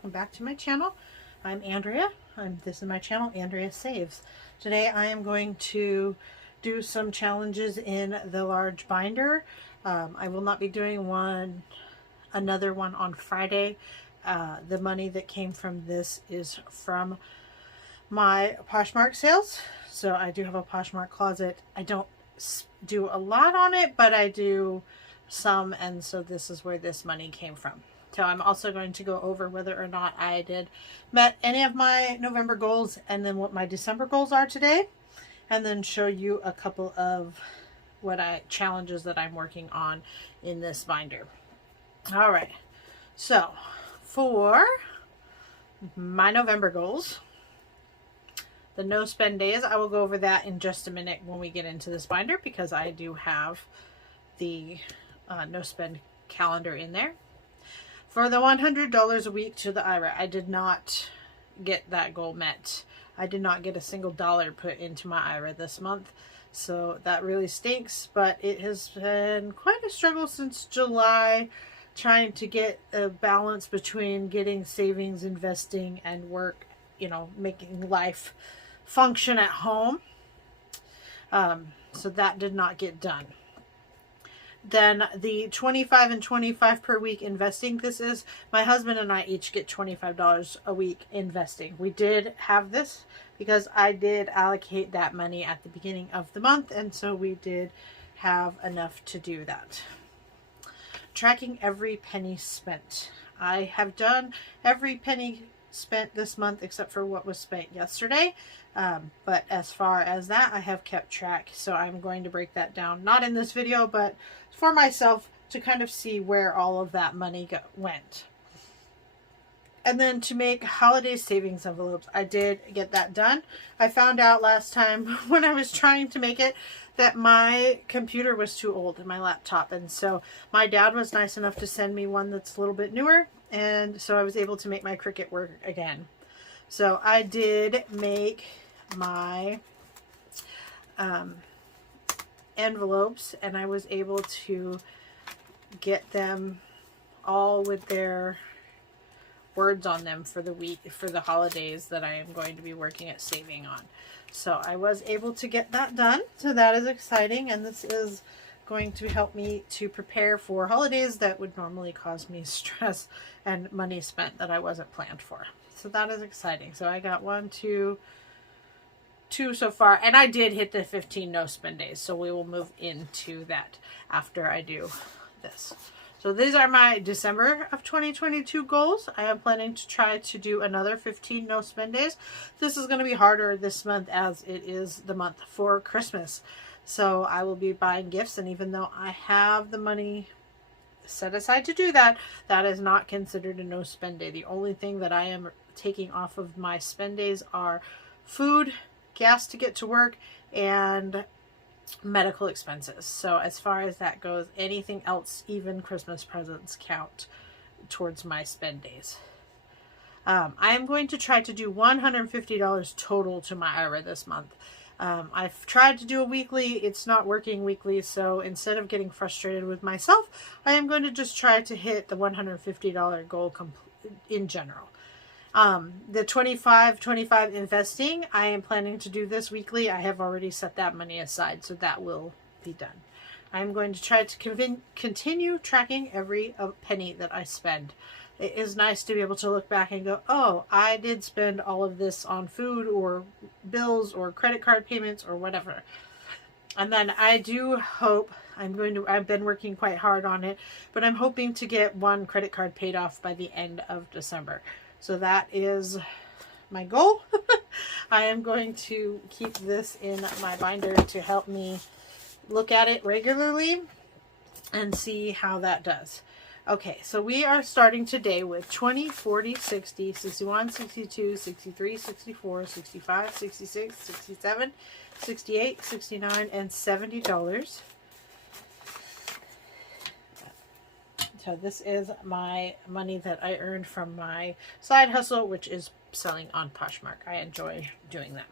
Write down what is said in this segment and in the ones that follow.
welcome back to my channel. I'm Andrea. This is my channel, Andrea Saves. Today I am going to do some challenges in the large binder. I will not be doing another one on Friday. The money that came from this is from my Poshmark sales. So I do have a Poshmark closet. I don't do a lot on it, but I do some, and so this is where this money came from. So I'm also going to go over whether or not I met any of my November goals, and then what my December goals are today, and then show you a couple of challenges that I'm working on in this binder. All right, so for my November goals, the no spend days, I will go over that in just a minute when we get into this binder, because I do have the no spend calendar in there. For the $100 a week to the IRA, I did not get that goal met. I did not get a single dollar put into my IRA this month, so that really stinks. But it has been quite a struggle since July, trying to get a balance between getting savings, investing, and work, making life function at home. So that did not get done. Then the 25 and 25 per week investing. This is my husband and I each get $25 a week investing. We did have this because I did allocate that money at the beginning of the month, and so we did have enough to do that. Tracking every penny spent. I have done every penny spent this month except for what was spent yesterday, but as far as that, I have kept track, so I'm going to break that down, not in this video, but for myself, to kind of see where all of that money went. And then to make holiday savings envelopes, I did get that done. I found out last time when I was trying to make it that my computer was too old in my laptop, and so my dad was nice enough to send me one that's a little bit newer, and so I was able to make my Cricut work again. So I did make my envelopes, and I was able to get them all with their words on them for the week, for the holidays that I am going to be working at saving on. So I was able to get that done, so that is exciting, and this is going to help me to prepare for holidays that would normally cause me stress and money spent that I wasn't planned for. So that is exciting. So I got 2 so far, and I did hit the 15 no spend days, so we will move into that after I do this. So these are my December of 2022 goals. I am planning to try to do another 15 no spend days. This is going to be harder this month as it is the month for Christmas. So I will be buying gifts, and even though I have the money set aside to do that, that is not considered a no spend day. The only thing that I am taking off of my spend days are food, gas to get to work, and medical expenses. So as far as that goes, anything else, even Christmas presents, count towards my spend days. I am going to try to do $150 total to my IRA this month. I've tried to do a weekly. It's not working weekly, so instead of getting frustrated with myself, I am going to just try to hit the $150 goal in general. The 25 investing, I am planning to do this weekly. I have already set that money aside, so that will be done. I'm going to try to continue tracking every penny that I spend. It is nice to be able to look back and go, oh, I did spend all of this on food or bills or credit card payments or whatever. And then I do hope, I've been working quite hard on it, but I'm hoping to get one credit card paid off by the end of December. So that is my goal. I am going to keep this in my binder to help me look at it regularly and see how that does. Okay, so we are starting today with 20, 40, 60, 61, 62, 63, 64, 65, 66, 67, 68, 69, and $70. So this is my money that I earned from my side hustle, which is selling on Poshmark. I enjoy doing that.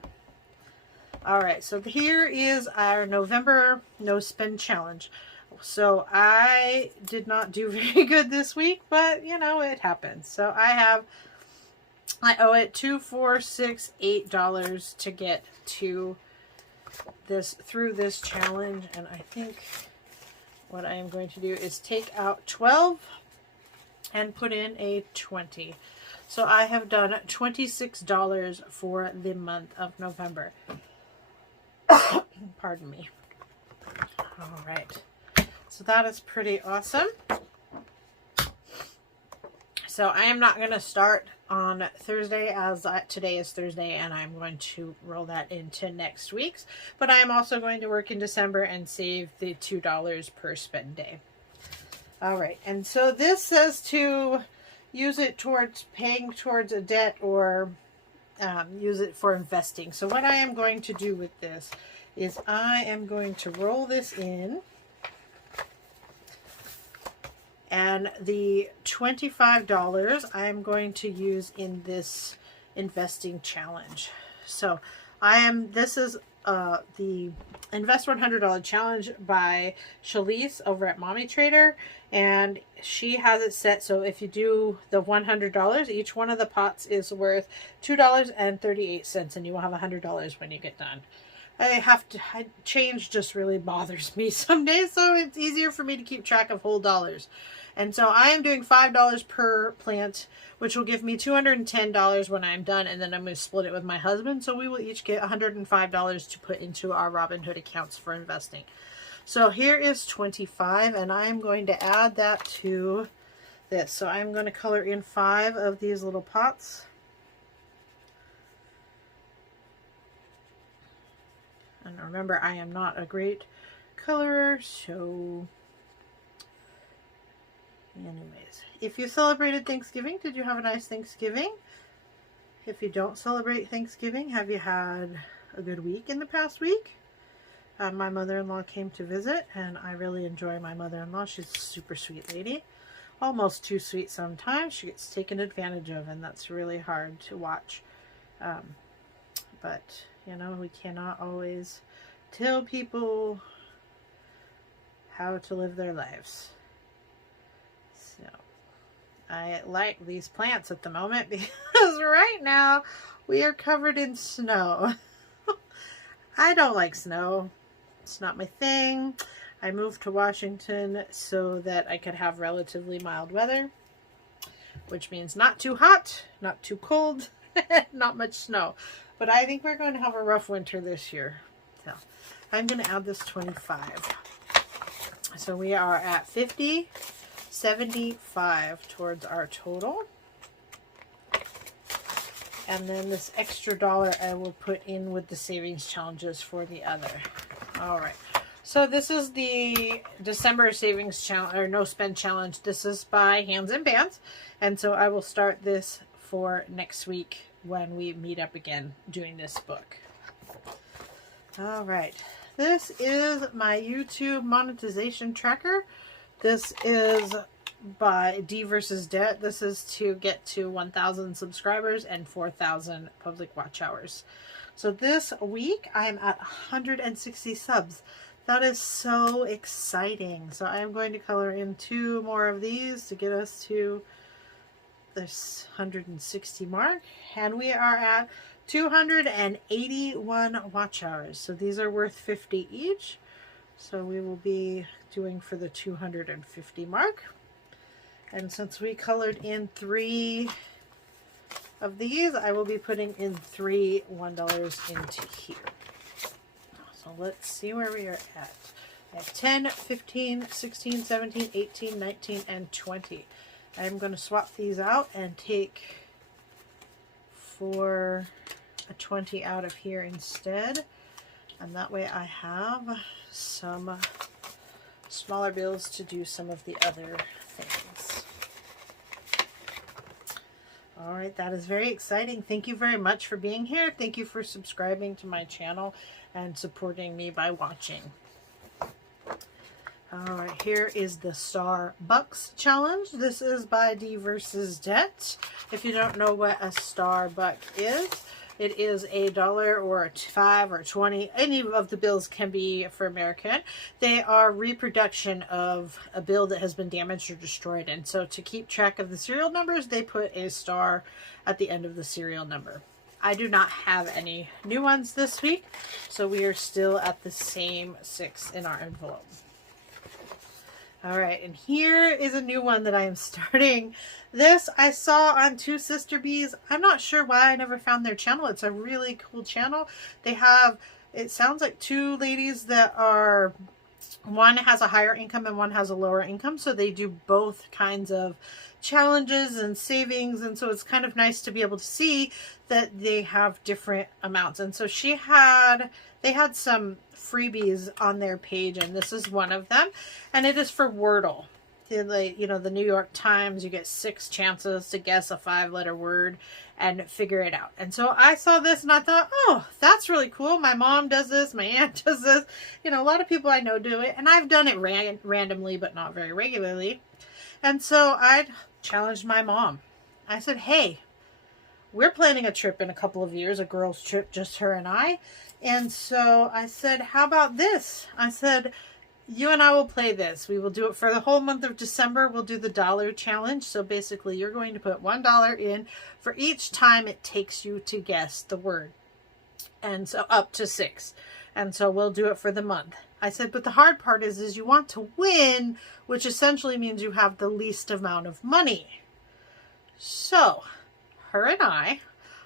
All right, so here is our November no spend challenge. So I did not do very good this week, but you know, it happens. So I have I owe it $2, $4, $6, $8 to get to this, through this challenge. And I think what I am going to do is take out 12 and put in a 20. So I have done $26 for the month of November. Pardon me. All right. So that is pretty awesome. So I am not going to start on Thursday, as today is Thursday, and I'm going to roll that into next week's. But I am also going to work in December and save the $2 per spend day. All right, and so this says to use it towards paying towards a debt, or use it for investing. So what I am going to do with this is I am going to roll this in. And the $25 I'm going to use in this investing challenge. So this is the Invest $100 challenge by Shalise over at Mommy Trader. And she has it set so if you do the $100, each one of the pots is worth $2.38, and you will have $100 when you get done. Change just really bothers me some days, so it's easier for me to keep track of whole dollars. And so I am doing $5 per plant, which will give me $210 when I'm done, and then I'm going to split it with my husband, so we will each get $105 to put into our Robinhood accounts for investing. So here is 25, and I'm going to add that to this. So I'm going to color in 5 of these little pots. And remember, I am not a great colorer, so anyways. If you celebrated Thanksgiving, did you have a nice Thanksgiving? If you don't celebrate Thanksgiving, have you had a good week in the past week? My mother-in-law came to visit, and I really enjoy my mother-in-law. She's a super sweet lady. Almost too sweet sometimes. She gets taken advantage of, and that's really hard to watch. But, you know, we cannot always tell people how to live their lives. So, I like these plants at the moment because right now we are covered in snow. I don't like snow. It's not my thing. I moved to Washington so that I could have relatively mild weather, which means not too hot, not too cold, not much snow. But I think we're going to have a rough winter this year. So I'm going to add this 25. So we are at 50, 75 towards our total. And then this extra dollar I will put in with the savings challenges for the other. All right. So this is the December savings challenge, or no spend challenge. This is by Hands and Bands. And so I will start this for next week when we meet up again doing this book. All right. This is my YouTube monetization tracker. This is by D versus Debt. This is to get to 1,000 subscribers and 4,000 public watch hours. So this week I am at 160 subs. That is so exciting. So I am going to color in 2 more of these to get us to this 160 mark. And we are at 281 watch hours. So these are worth 50 each. So we will be doing for the 250 mark. And since we colored in 3 of these, I will be putting in 3 $1 into here. So let's see where we are at. I have 10, 15, 16, 17, 18, 19, and 20. I'm going to swap these out and take for a 20 out of here instead. And that way I have some smaller bills to do some of the other things. All right, that is very exciting. Thank you very much for being here. Thank you for subscribing to my channel and supporting me by watching. All right, here is the Starbucks challenge. This is by D versus Debt. If you don't know what a Starbuck is, It is $1 or a 5 or 20. Any of the bills can be for American. They are reproduction of a bill that has been damaged or destroyed. And so to keep track of the serial numbers, they put a star at the end of the serial number. I do not have any new ones this week, so we are still at the same 6 in our envelope. All right, and here is a new one that I am starting. This I saw on Two Sister Bees. I'm not sure why I never found their channel. It's a really cool channel. They have, it sounds like 2 ladies that are, one has a higher income and one has a lower income, so they do both kinds of challenges and savings, and so it's kind of nice to be able to see that they have different amounts. And so they had some freebies on their page, and this is one of them, and it is for Wordle. You know, the New York Times, you get 6 chances to guess a 5-letter word and figure it out. And so I saw this and I thought, oh, that's really cool. My mom does this, my aunt does this, you know, a lot of people I know do it, and I've done it randomly but not very regularly. And so I challenged my mom. I said, hey, we're planning a trip in a couple of years, a girls' trip, just her and I. And so I said, how about this? I said, you and I will play this. We will do it for the whole month of December. We'll do the dollar challenge. So basically, you're going to put $1 in for each time it takes you to guess the word. And so up to 6. And so we'll do it for the month. I said, but the hard part is you want to win, which essentially means you have the least amount of money. So her and I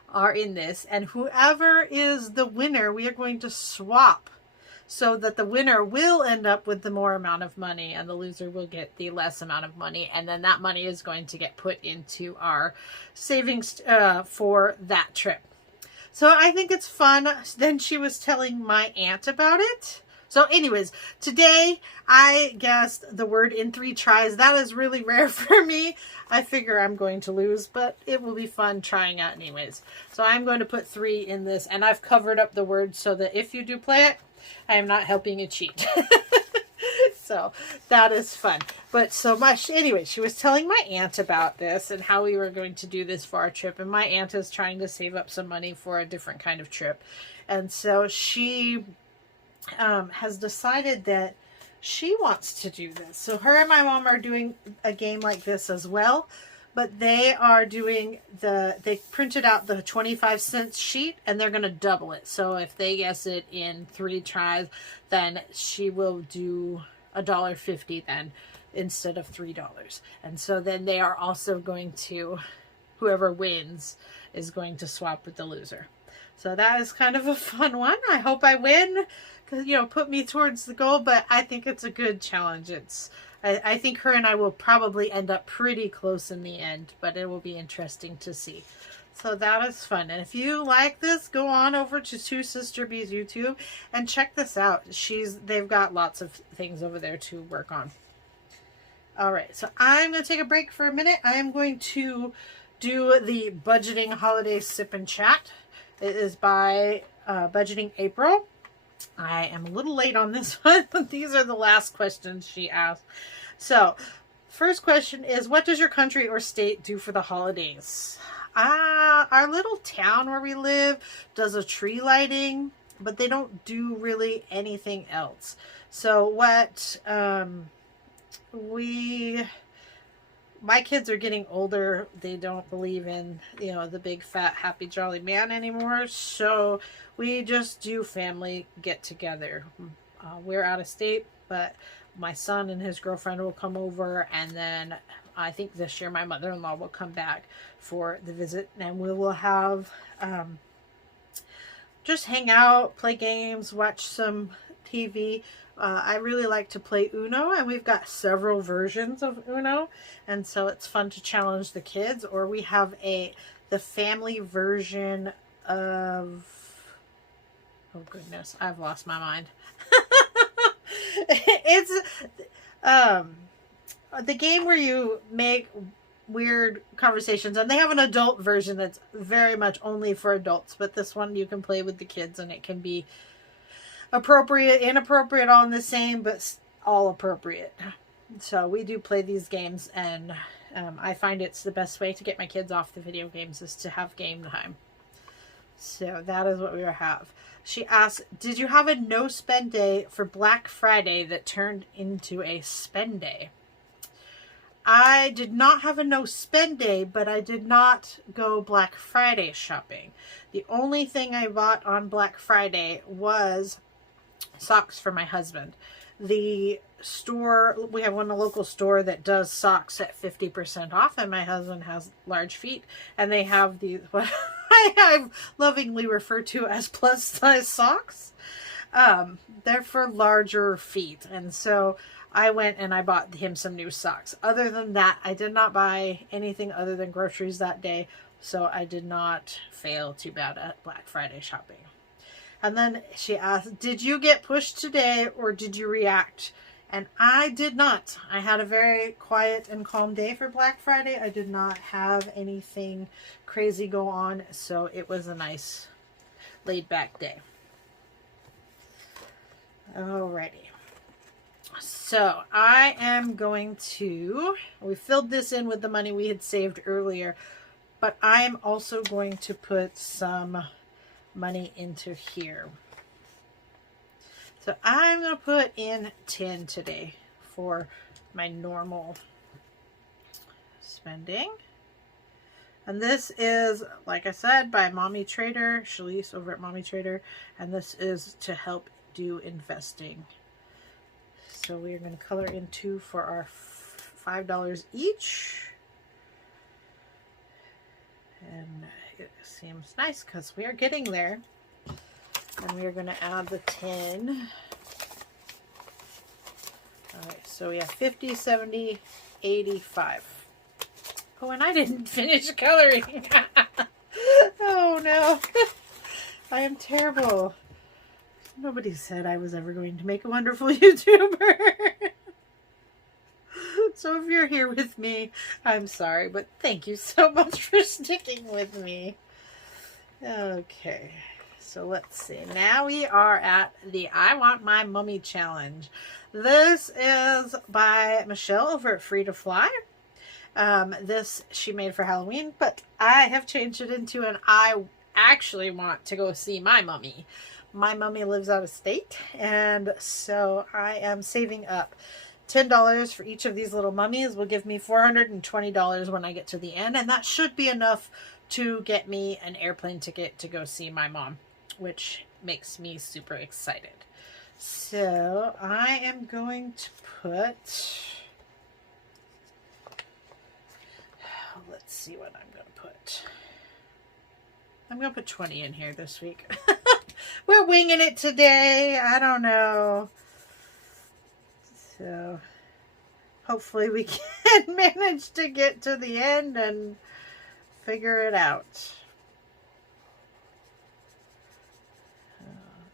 are in this, and whoever is the winner, we are going to swap so that the winner will end up with the more amount of money and the loser will get the less amount of money. And then that money is going to get put into our savings for that trip. So I think it's fun. Then she was telling my aunt about it. So anyways, today I guessed the word in 3 tries. That is really rare for me. I figure I'm going to lose, but it will be fun trying out anyways. So I'm going to put 3 in this, and I've covered up the word so that if you do play it, I am not helping you cheat. So that is fun. But so much, anyway, she was telling my aunt about this and how we were going to do this for our trip. And my aunt is trying to save up some money for a different kind of trip. And so she has decided that she wants to do this. So her and my mom are doing a game like this as well. But they are doing they printed out the 25-cent sheet and they're going to double it. So if they guess it in 3 tries, then she will do $1.50 then instead of $3. And so then they are also going to, whoever wins is going to swap with the loser. So that is kind of a fun one. I hope I win because, you know, put me towards the goal, but I think it's a good challenge. I think her and I will probably end up pretty close in the end, but it will be interesting to see. So that is fun. And if you like this, go on over to Two Sister Bees YouTube and check this out. They've got lots of things over there to work on. All right, so I'm going to take a break for a minute. I am going to do the Budgeting Holiday Sip and Chat. It is by Budgeting April. I am a little late on this one, but these are the last questions she asked. So, first question is, what does your country or state do for the holidays? Our little town where we live does a tree lighting, but they don't do really anything else. So what my kids are getting older. They don't believe in, you know, the big fat happy jolly man anymore. So we just do family get together. We're out of state, but my son and his girlfriend will come over, and then I think this year my mother-in-law will come back for the visit, and we will have just hang out, play games, watch some TV. I really like to play Uno, and we've got several versions of Uno, and so it's fun to challenge the kids. Or we have the family version of, oh goodness, I've lost my mind. It's the game where you make weird conversations, and they have an adult version that's very much only for adults, but this one you can play with the kids, and it can be appropriate, inappropriate, all in the same, but all appropriate. So we do play these games, and I find it's the best way to get my kids off the video games is to have game time. So that is what we have. She asked, did you have a no spend day for Black Friday that turned into a spend day? I did not have a no spend day, but I did not go Black Friday shopping. The only thing I bought on Black Friday was socks for my husband. The store, we have one local store that does socks at 50% off, and my husband has large feet, and they have these, what I lovingly refer to as plus size socks. They're for larger feet, and so I went and I bought him some new socks. Other than that, I did not buy anything other than groceries that day, so I did not fail too bad at Black Friday shopping. And then she asked, did you get pushed today or did you react? And I did not. I had a very quiet and calm day for Black Friday. I did not have anything crazy go on, so it was a nice laid back day. Alrighty. So I am going to, we filled this in with the money we had saved earlier, but I am also going to put some money into here. So I'm going to put in 10 today for my normal spending. And this is, like I said, by Mommy Trader, Shalise over at Mommy Trader. And this is to help do investing. So we are going to color in 2 for our $5 each. And it seems nice because we are getting there. And we are going to add the 10. Alright, so we have 50, 70, 85. Oh, and I didn't finish coloring. Oh no. I am terrible. Nobody said I was ever going to make a wonderful YouTuber. So if you're here with me, I'm sorry, but thank you so much for sticking with me. Okay, so let's see. Now we are at the I Want My Mummy Challenge. This is by Michelle over at Free to Fly. This she made for Halloween, but I have changed it into an I actually want to go see my mummy. My mummy lives out of state, and so I am saving up. $10 for each of these little mummies will give me $420 when I get to the end, and that should be enough to get me an airplane ticket to go see my mom, which makes me super excited. So I am going to put, let's see what I'm going to put. I'm going to put 20 in here this week. We're winging it today. I don't know. So hopefully we can manage to get to the end and figure it out.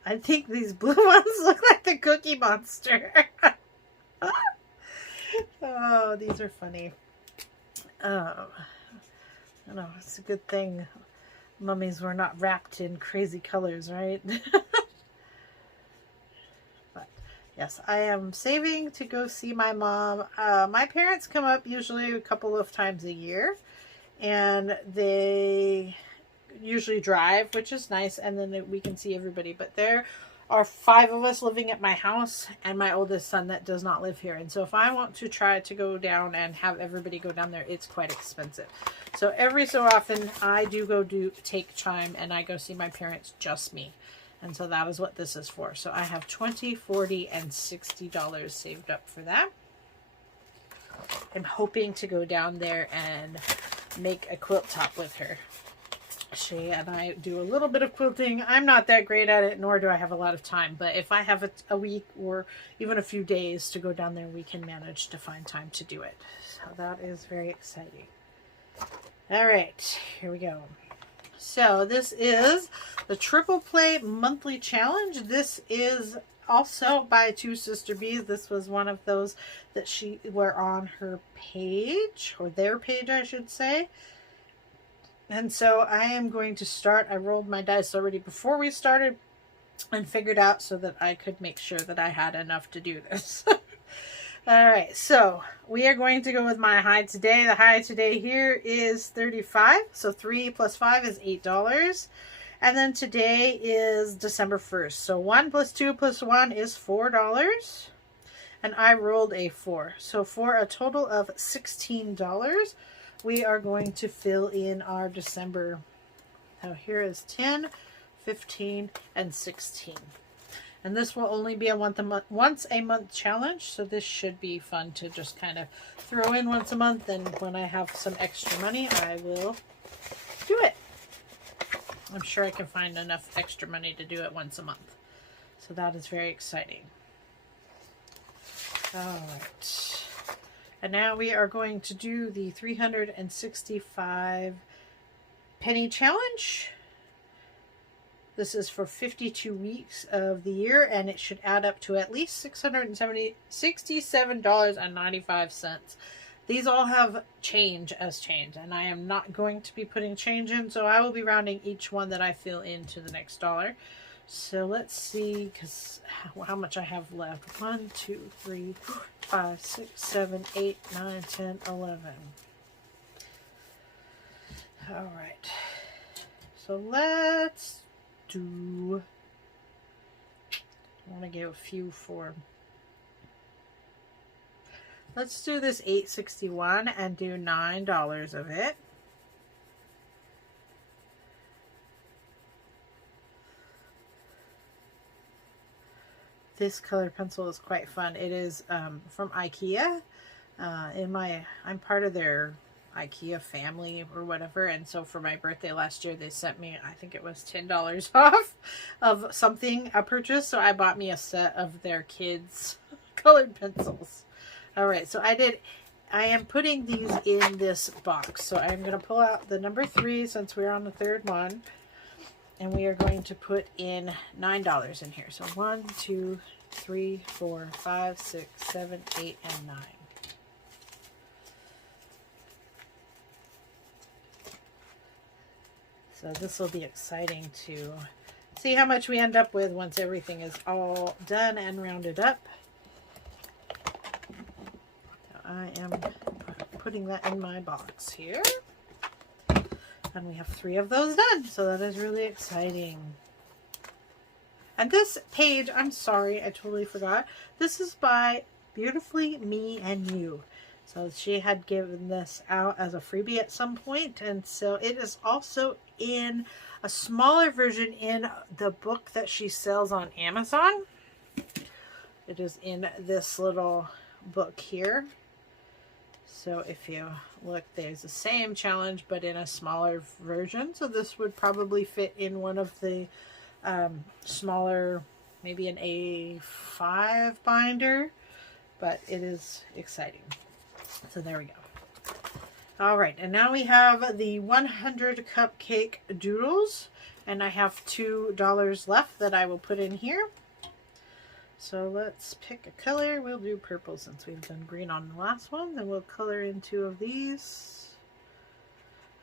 I think these blue ones look like the Cookie Monster. Oh, these are funny. Oh, I know, it's a good thing mummies were not wrapped in crazy colors, right? But yes, I am saving to go see my mom. My parents come up usually a couple of times a year, and they usually drive, which is nice, and then we can see everybody. But there are 5 of us living at my house and my oldest son that does not live here, and so if I want to try to go down and have everybody go down there, it's quite expensive. So every so often I do take time and I go see my parents, just me, and so that is what this is for. So I have $20, $40, and $60 saved up for that. I'm hoping to go down there and make a quilt top with her. She and I do a little bit of quilting. I'm not that great at it, nor do I have a lot of time. But if I have a week or even a few days to go down there, we can manage to find time to do it. So that is very exciting. All right, here we go. So this is the Triple Play Monthly Challenge. This is also by Two Sister Bees. This was one of those that she were on her page, or their page, I should say. And so I am going to start. I rolled my dice already before we started and figured out so that I could make sure that I had enough to do this. All right, so we are going to go with my high today. The high today here is 35. So 3 plus 5 is $8. And then today is December 1st. So 1 plus 2 plus 1 is $4. And I rolled a 4. So for a total of $16, we are going to fill in our December. Now here is 10, 15, and 16. And this will only be a once a month challenge. So this should be fun to just kind of throw in once a month. And when I have some extra money, I will do it. I'm sure I can find enough extra money to do it once a month. So that is very exciting. All right. And now we are going to do the 365 penny challenge. This is for 52 weeks of the year, and it should add up to at least $67.95. These all have change as change, and I am not going to be putting change in, so I will be rounding each one that I fill into the next dollar. So let's see, because how much I have left. 1, 2, 3, 4, 5, 6, 7, 8, 9, 10, 11. All right. So let's do, I want to give a few for, let's do this $8.61 and do $9 of it. This colored pencil is quite fun. It is from IKEA. I'm part of their IKEA family or whatever, and so for my birthday last year they sent me, I think it was $10 off of something, a purchase, so I bought me a set of their kids colored pencils. All right, so I am putting these in this box, so I'm going to pull out the number 3 since we're on the third one, and we are going to put in $9 in here. So 1, 2, 3, 4, 5, 6, 7, 8, and 9. So this will be exciting to see how much we end up with once everything is all done and rounded up. So I am putting that in my box here. And we have 3 of those done. So that is really exciting. And this page, I'm sorry, I totally forgot. This is by Beautifully Me and You. So she had given this out as a freebie at some point, and so it is also in a smaller version in the book that she sells on Amazon. It is in this little book here. So if you look, there's the same challenge, but in a smaller version. So this would probably fit in one of the smaller, maybe an A5 binder, but it is exciting. So there we go. All right, and now we have the 100 cupcake doodles, and I have $2 left that I will put in here. So let's pick a color. We'll do purple since we've done green on the last one. Then we'll color in 2 of these.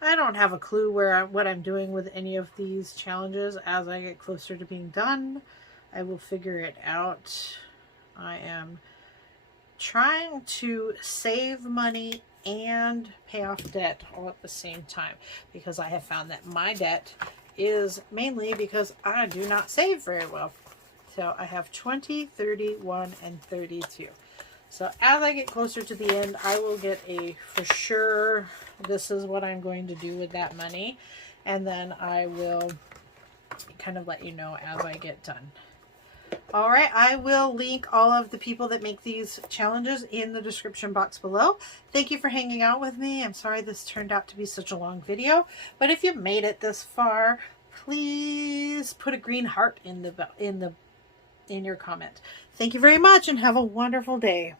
I don't have a clue what I'm doing with any of these challenges. As I get closer to being done, I will figure it out. I am trying to save money and pay off debt all at the same time, because I have found that my debt is mainly because I do not save very well. So I have 20, 31, and 32. So as I get closer to the end, I will get for sure, this is what I'm going to do with that money. And then I will kind of let you know as I get done. All right, I will link all of the people that make these challenges in the description box below. Thank you for hanging out with me. I'm sorry this turned out to be such a long video, but if you made it this far, please put a green heart in your comment. Thank you very much and have a wonderful day.